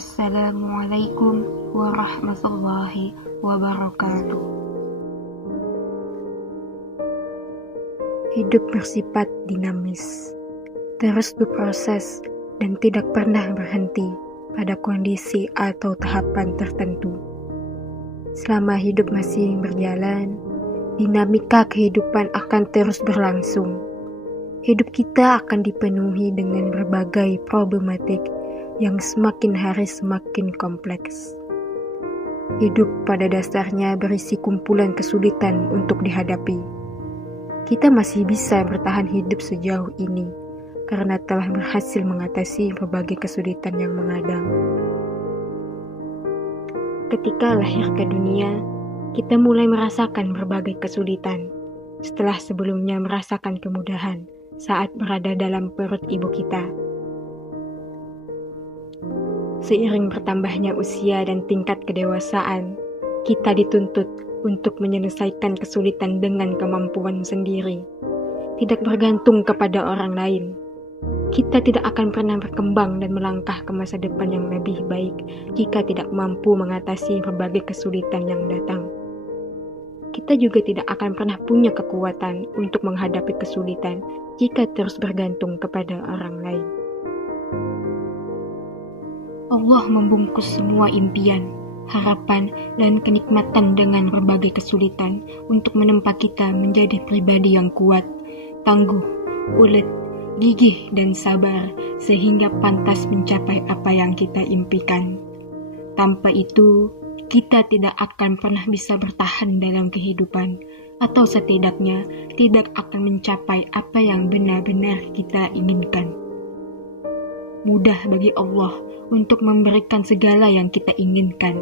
Assalamualaikum warahmatullahi wabarakatuh. Hidup bersifat dinamis, terus berproses dan tidak pernah berhenti pada kondisi atau tahapan tertentu. Selama hidup masih berjalan, dinamika kehidupan akan terus berlangsung. Hidup kita akan dipenuhi dengan berbagai problematik yang semakin hari semakin kompleks. Hidup pada dasarnya berisi kumpulan kesulitan untuk dihadapi. Kita masih bisa bertahan hidup sejauh ini karena telah berhasil mengatasi berbagai kesulitan yang menghadang. Ketika lahir ke dunia, kita mulai merasakan berbagai kesulitan setelah sebelumnya merasakan kemudahan saat berada dalam perut ibu kita. Seiring bertambahnya usia dan tingkat kedewasaan, kita dituntut untuk menyelesaikan kesulitan dengan kemampuan sendiri, tidak bergantung kepada orang lain. Kita tidak akan pernah berkembang dan melangkah ke masa depan yang lebih baik jika tidak mampu mengatasi berbagai kesulitan yang datang. Kita juga tidak akan pernah punya kekuatan untuk menghadapi kesulitan jika terus bergantung kepada orang lain. Allah membungkus semua impian, harapan, dan kenikmatan dengan berbagai kesulitan untuk menempa kita menjadi pribadi yang kuat, tangguh, ulet, gigih, dan sabar sehingga pantas mencapai apa yang kita impikan. Tanpa itu, kita tidak akan pernah bisa bertahan dalam kehidupan, atau setidaknya tidak akan mencapai apa yang benar-benar kita inginkan. Mudah bagi Allah untuk memberikan segala yang kita inginkan,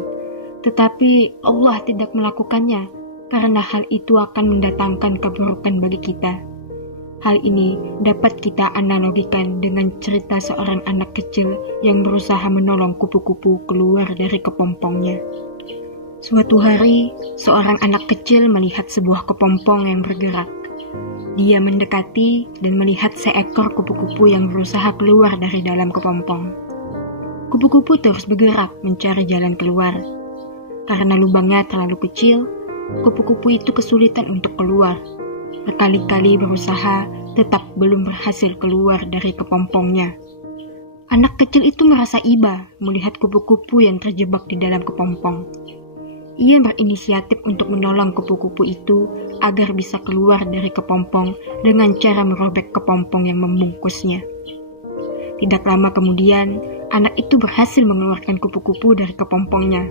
tetapi Allah tidak melakukannya karena hal itu akan mendatangkan keburukan bagi kita. Hal ini dapat kita analogikan dengan cerita seorang anak kecil yang berusaha menolong kupu-kupu keluar dari kepompongnya. Suatu hari, seorang anak kecil melihat sebuah kepompong yang bergerak. Dia mendekati dan melihat seekor kupu-kupu yang berusaha keluar dari dalam kepompong. Kupu-kupu terus bergerak mencari jalan keluar. Karena lubangnya terlalu kecil, kupu-kupu itu kesulitan untuk keluar. Berkali-kali berusaha, tetap belum berhasil keluar dari kepompongnya. Anak kecil itu merasa iba melihat kupu-kupu yang terjebak di dalam kepompong. Ia berinisiatif untuk menolong kupu-kupu itu agar bisa keluar dari kepompong dengan cara merobek kepompong yang membungkusnya. Tidak lama kemudian, anak itu berhasil mengeluarkan kupu-kupu dari kepompongnya.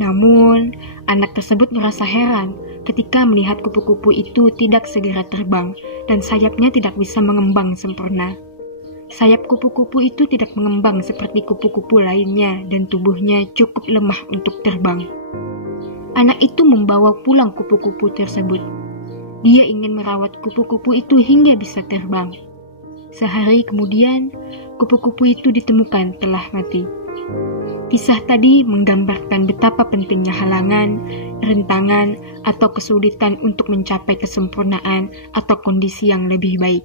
Namun, anak tersebut merasa heran ketika melihat kupu-kupu itu tidak segera terbang dan sayapnya tidak bisa mengembang sempurna. Sayap kupu-kupu itu tidak mengembang seperti kupu-kupu lainnya dan tubuhnya cukup lemah untuk terbang. Anak itu membawa pulang kupu-kupu tersebut. Dia ingin merawat kupu-kupu itu hingga bisa terbang. Sehari kemudian, kupu-kupu itu ditemukan telah mati. Kisah tadi menggambarkan betapa pentingnya halangan, rintangan, atau kesulitan untuk mencapai kesempurnaan atau kondisi yang lebih baik.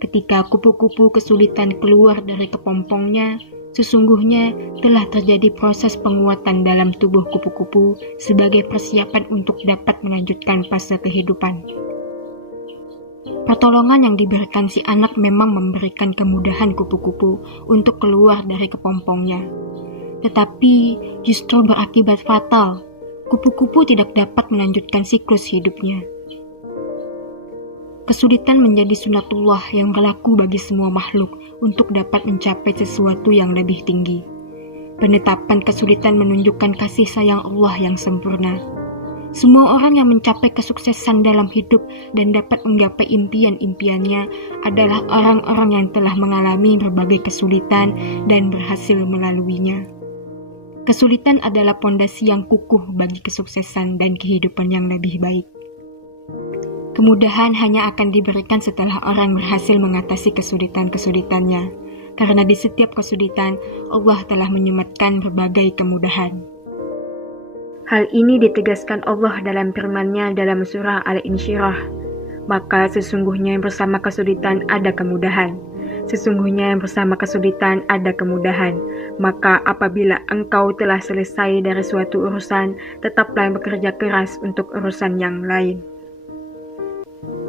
Ketika kupu-kupu kesulitan keluar dari kepompongnya, sesungguhnya telah terjadi proses penguatan dalam tubuh kupu-kupu sebagai persiapan untuk dapat melanjutkan fase kehidupan. Pertolongan yang diberikan si anak memang memberikan kemudahan kupu-kupu untuk keluar dari kepompongnya. Tetapi justru berakibat fatal. Kupu-kupu tidak dapat melanjutkan siklus hidupnya. Kesulitan menjadi sunatullah yang berlaku bagi semua makhluk untuk dapat mencapai sesuatu yang lebih tinggi. Penetapan kesulitan menunjukkan kasih sayang Allah yang sempurna. Semua orang yang mencapai kesuksesan dalam hidup dan dapat menggapai impian-impiannya adalah orang-orang yang telah mengalami berbagai kesulitan dan berhasil melaluinya. Kesulitan adalah pondasi yang kukuh bagi kesuksesan dan kehidupan yang lebih baik. Kemudahan hanya akan diberikan setelah orang berhasil mengatasi kesulitan-kesulitannya, karena di setiap kesulitan Allah telah menyematkan berbagai kemudahan. Hal ini ditegaskan Allah dalam firman-Nya dalam surah Al-Insyirah. Maka sesungguhnya bersama kesulitan ada kemudahan, Sesungguhnya bersama kesulitan ada kemudahan. Maka apabila engkau telah selesai dari suatu urusan, tetaplah bekerja keras untuk urusan yang lain.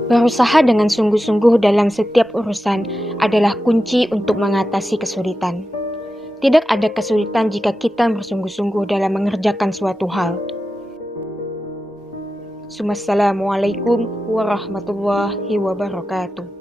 Berusaha dengan sungguh-sungguh dalam setiap urusan adalah kunci untuk mengatasi kesulitan. Tidak ada kesulitan jika kita bersungguh-sungguh dalam mengerjakan suatu hal. Assalamualaikum warahmatullahi wabarakatuh.